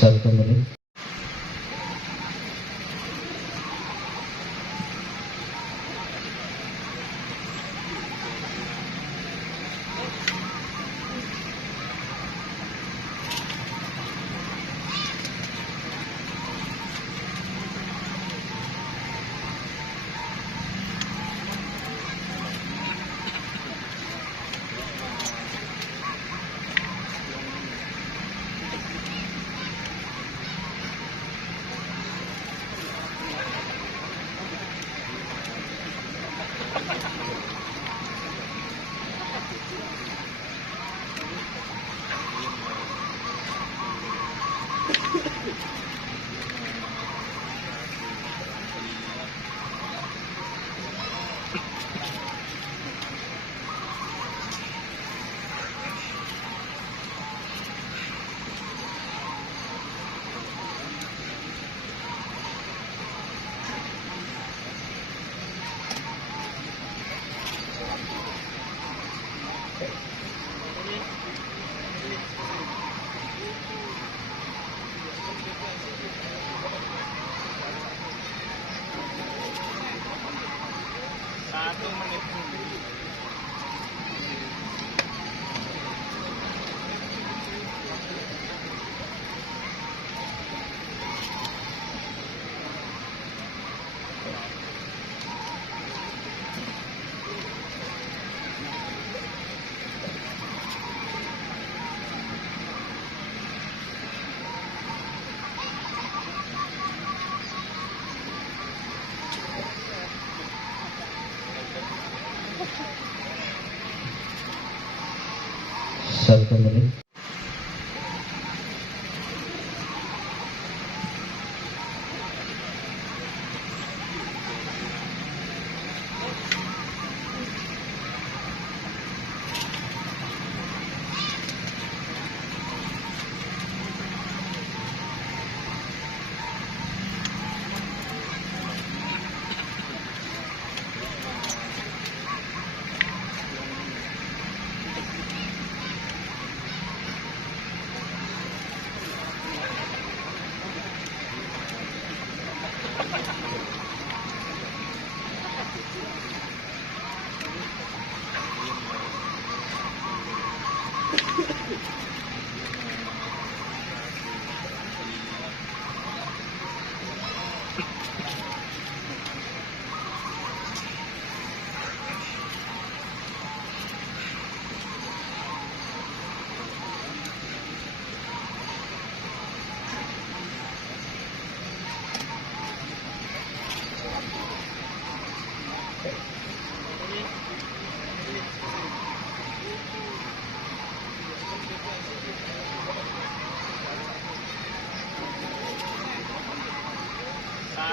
Satu menit. Satu menit. করতে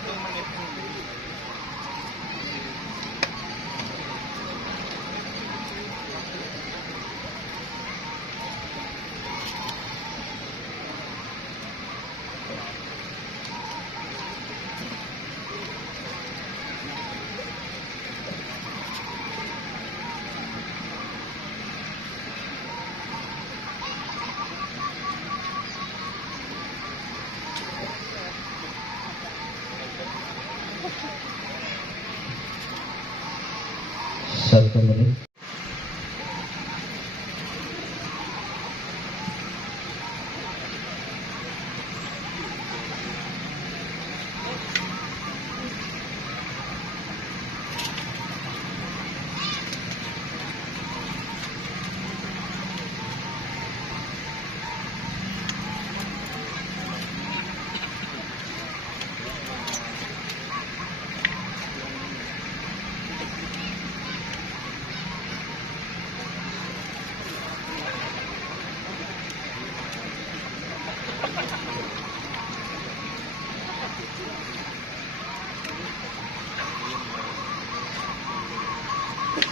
Satu menit. Gracias,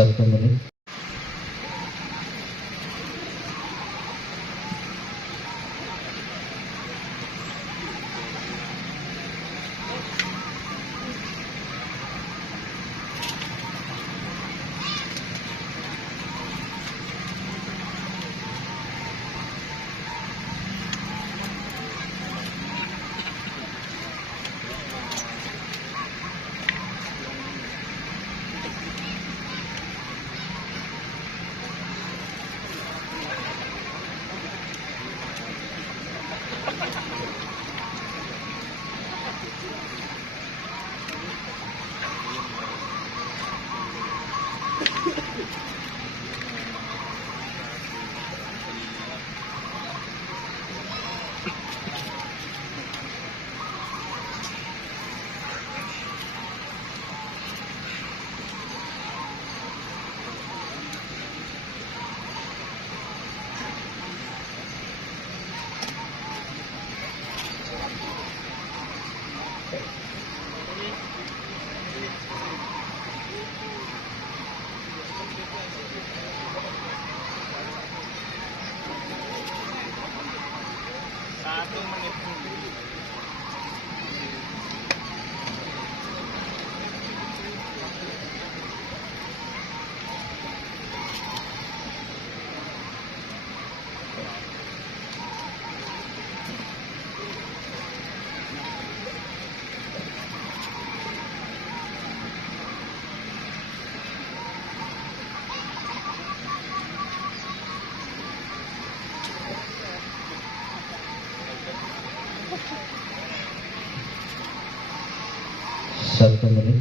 చదువుకుందని ating manipulate చదువుతుంది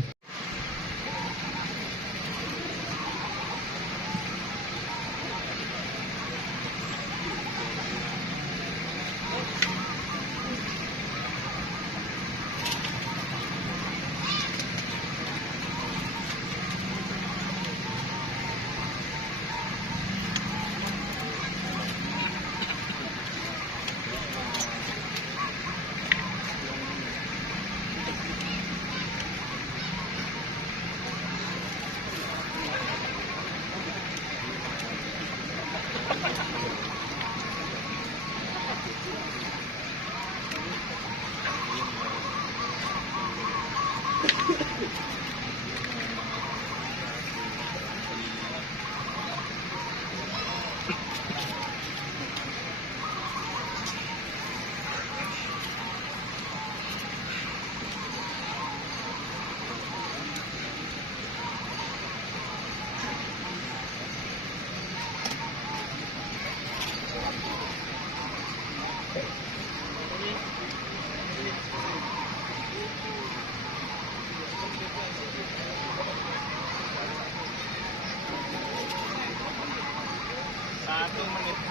15 minutes.